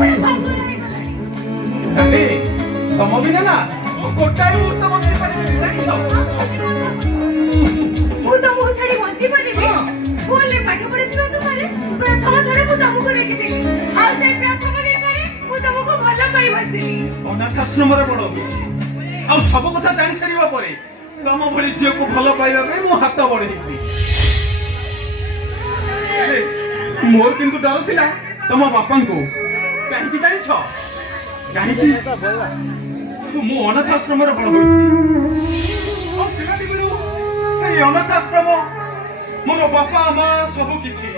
ପୁରା ପାଗଳ ହେଇଗଲାଣି। ନାନୀ ତମ ବିନା ନା ମୁଁ ଗୋଟାଏ ମୁହୂର୍ତ୍ତ ବଞ୍ଚି ପାରିବିନି ଜାଣିଛ? ମୁଁ ତମକୁ ଛାଡି ବଞ୍ଚି ପାରିବି? ସ୍କୁଲରେ ପାଠ ପଢିଥିବା ସମୟରେ ପ୍ରଥମ ଥର ମୁଁ ତମକୁ ଦେଖିଥିଲି, ଆଉ ସେଇ ପ୍ରଥମ ଦେଖାରେ ମୁଁ ତମକୁ ଭଲ ପାଇ ବସିଲି। ଅନାଥ ଆଶ୍ରମରେ ବଡ ହୋଇଛି, ଆଉ ସବୁ କଥା ଜାଣି ସାରିବା ପରେ ତମ ଭଳି ଝିଅକୁ ଭଲ ପାଇବା ପାଇଁ ମୁଁ ହାତ ବଢେଇଥିଲି। ହେଲେ ମୋର କିନ୍ତୁ ଡର ଥିଲା ତମ ବାପାଙ୍କୁ। କାହିଁକି ଜାଣିଛ? କାହିଁକି ମୁଁ ଅନାଥ ଆଶ୍ରମରେ ବଡ ହୋଇଛି, ଆଉ ପିଲାଟି ବେଳୁ ସେଇ ଅନାଥ ଆଶ୍ରମ ମୋର ବାପା ମା ସବୁ କିଛି,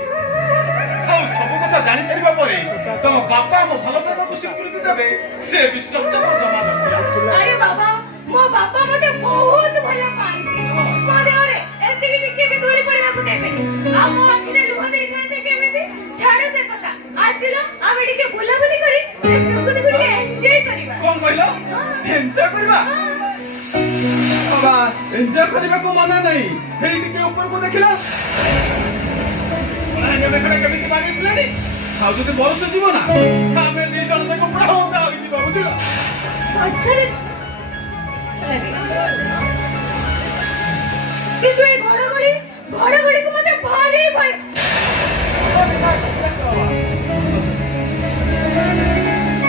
ଆଉ ସବୁ କଥା ଜାଣି ସାରିବା ପରେ ତମ ବାପା ମୋ ଭଲ ପାଇବାକୁ ସ୍ୱୀକୃତି ଦେବେ ସେ ବିଶ୍ୱାସ ମୋର ଜମା ନଥିଲା। ଆରେ ବାବା, ମୋ ବାପା ମତେ ବହୁତ ଭଲ ପାଆନ୍ତି। ମୋ ଦେହରେ ଏତିକି ଟିକେ ବି ଧୂଳି ପଡିବାକୁ ଦେବେନି, ଆଉ ମୋ ଆଖିରେ ଲୁହ ଦେଇଥାନ୍ତେ କେମିତି? ଛାଡ ସେ କଥା, ଆସିଲ ଆମେ ଟିକେ ବୁଲାବୁଲି କରି ଏ ପ୍ରକୃତିକୁ ଟିକେ ଏନ୍ଜୟ କରିବା। କଣ କହିଲ? ଏନ୍ଜୟ କରିବା? ବାବା, ଏନ୍ଜୟ କରିବାକୁ ମନା ନାହିଁ। ହେଇ ଟିକେ ଉପରକୁ ଦେଖିଲ, କେମିତି ମାରି ଆସିଲାଣି। ଆଉ ଯଦି ବର୍ଷ ଯିବ ନା ଆମେ ଦି ଜଣ ଯାକ ପୁରା ଓଦା ହୋଇଯିବ, ବୁଝିଲ? ବର୍ଷାରେ କିନ୍ତୁ ଏ ଘଡଘଡିକୁ ମତେ ଭାରି ଭୟ।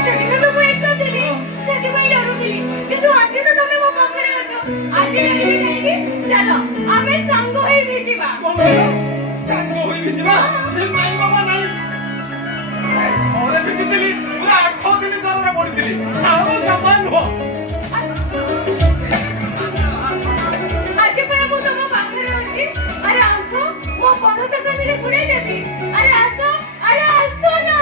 ସେଦିନ ତ ମୁଁ ଏକା ଥିଲି, ସେଥିପାଇଁ ଡରୁଥିଲି, କିନ୍ତୁ ଆଜି ତ ତମେ ମୋ ପାଖରେ ଅଛ। ଆଜି ଡରିବି କାହିଁକି? ଚାଲ ଆମେ ସାଙ୍ଗ ହୋଇ ଭିଜିବା। କଣ କହିଲ? ସାଙ୍ଗ ହୋଇ ଭିଜିବା? ନାଇଁ ବାବା ନାଇଁ, ଥରେ ଭିଜିଥିଲି, ପୁରା 8 ଦିନ ଜ୍ୱରରେ ପଡିଥିଲି, ଆଉ ଜମା ନୁହଁ। ଆଜି ପରା ମୁଁ ତମ ପାଖରେ ଅଛି। ଆରେ ଆସ, ମୋ ପଣତ କାନିରେ ପୁରେଇ ଦେବି। ଆରେ ଆସ ନା।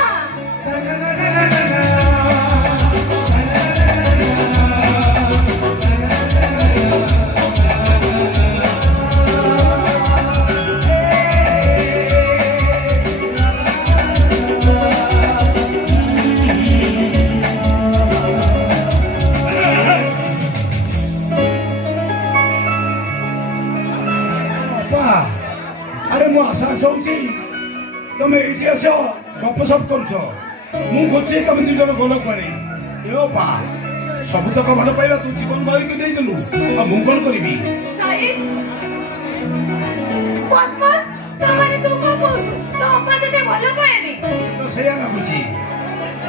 আরে মু আশা হচ্ছে তুমি এইটি আস গপসপ করছ, মু খুঁজছি তুমি দুজন গল করে। এ বা ସବୁତକ ଭଲ ପାଇବା ତୁ ଜୀବନ ଭରିକି ଦେଇଦେଲୁ, ଆଉ ମୁଁ କଣ କରିବି? ସାହିବ ବଦମାସ, ତମେ ତୁ କଣ କହୁଛୁ? ତୋ ଅପା ତତେ ଭଲ ପାଏନି? ତ ସେଇଆ ଲାଗୁଛି।